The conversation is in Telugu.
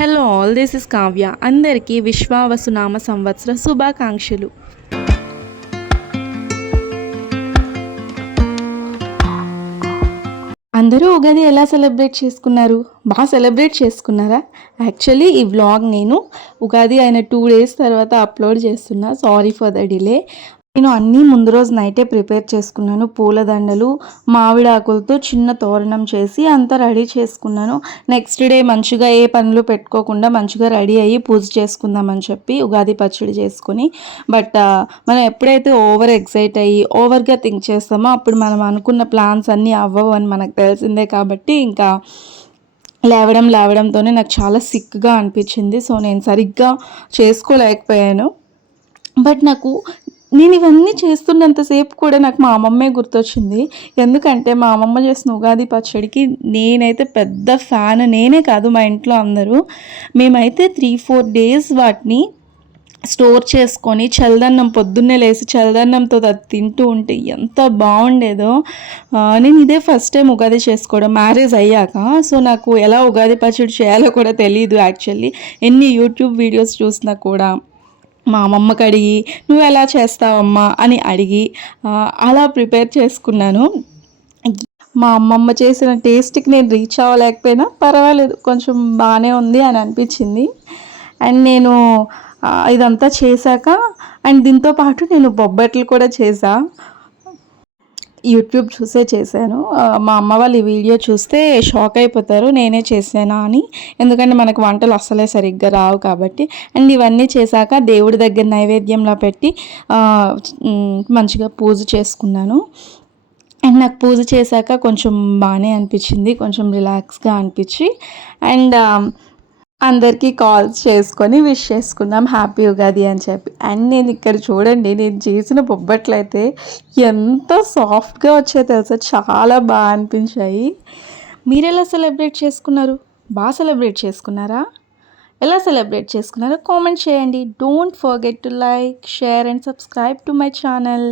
Hello all this is Kavya అందరికీ విశ్వావసునామ సంవత్సర శుభాకాంక్షలు. అందరూ ఉగాది ఎలా సెలబ్రేట్ చేసుకున్నారు? బాగా సెలబ్రేట్ చేసుకున్నారా? యాక్చువల్లీ ఈ వ్లాగ్ నేను ఉగాది అయిన టూ డేస్ తర్వాత అప్లోడ్ చేస్తున్నా. సారీ ఫర్ ద డిలే నేను అన్నీ ముందు రోజు నైటే ప్రిపేర్ చేసుకున్నాను. పూలదండలు మామిడి ఆకులతో చిన్న తోరణం చేసి అంతా రెడీ చేసుకున్నాను. నెక్స్ట్ డే మంచిగా ఏ పనులు పెట్టుకోకుండా మంచిగా రెడీ అయ్యి పూజ చేసుకుందామని చెప్పి ఉగాది పచ్చడి చేసుకుని బట్ మనం ఎప్పుడైతే ఓవర్ ఎక్సైట్ అయ్యి ఓవర్గా థింక్ చేస్తామో అప్పుడు మనం అనుకున్న ప్లాన్స్ అన్నీ అవ్వవు అని మనకు తెలిసిందే కాబట్టి ఇంకా లేవడం లేవడంతోనే నాకు చాలా సిక్గా అనిపించింది. సో నేను సరిగ్గా చేసుకోలేకపోయాను. బట్ నాకు నేను ఇవన్నీ చేస్తున్నంతసేపు కూడా నాకు మా అమ్మమ్మే గుర్తొచ్చింది. ఎందుకంటే మా అమ్మమ్మ చేసిన ఉగాది పచ్చడికి నేనైతే పెద్ద ఫ్యాన్ నేనే కాదు మా ఇంట్లో అందరూ. మేమైతే త్రీ ఫోర్ డేస్ వాటిని స్టోర్ చేసుకొని చల్లదన్నం పొద్దున్నే లేసి చల్లదన్నంతో అది తింటూ ఉంటే ఎంత బాగుండేదో. నేను ఇదే ఫస్ట్ టైం ఉగాది చేసుకోవడం మ్యారేజ్ అయ్యాక. సో నాకు ఎలా ఉగాది పచ్చడి చేయాలో కూడా తెలియదు యాక్చువల్లీ. ఎన్ని యూట్యూబ్ వీడియోస్ చూసినా కూడా. మా అమ్మమ్మకి అడిగి నువ్వు ఎలా చేస్తావమ్మా? అని అడిగి అలా ప్రిపేర్ చేసుకున్నాను. మా అమ్మమ్మ చేసిన టేస్ట్కి నేను రీచ్ అవ్వలేకపోయినా పర్వాలేదు కొంచెం బాగానే ఉంది అని అనిపించింది. అండ్ నేను ఇదంతా చేశాక అండ్ దీంతో పాటు నేను బొబ్బట్లు కూడా చేశాను యూట్యూబ్ చూసే చేశాను. మా అమ్మ వాళ్ళు ఈ వీడియో చూస్తే షాక్ అయిపోతారు నేనే చేశానా అని. ఎందుకంటే మనకు వంటలు అస్సలే సరిగ్గా రావు కాబట్టి. అండ్ ఇవన్నీ చేశాక దేవుడి దగ్గర నైవేద్యంలో పెట్టి మంచిగా పూజ చేసుకున్నాను. అండ్ నాకు పూజ చేశాక కొంచెం బాగానే అనిపించింది కొంచెం రిలాక్స్గా అనిపించి. అండ్ అందరికీ కాల్స్ చేసుకొని విష్ చేసుకున్నాం హ్యాపీ ఉగాది అని చెప్పి. అండ్ నేను ఇక్కడ చూడండి నేను చేసిన బొబ్బట్లు అయితే ఎంత సాఫ్ట్గా వచ్చాయో తెలుసా? చాలా బాగా అనిపించాయి. మీరు ఎలా సెలబ్రేట్ చేసుకున్నారు? బాగా సెలబ్రేట్ చేసుకున్నారా? ఎలా సెలబ్రేట్ చేసుకున్నారో కామెంట్ చేయండి. Don't forget to like share and subscribe to my channel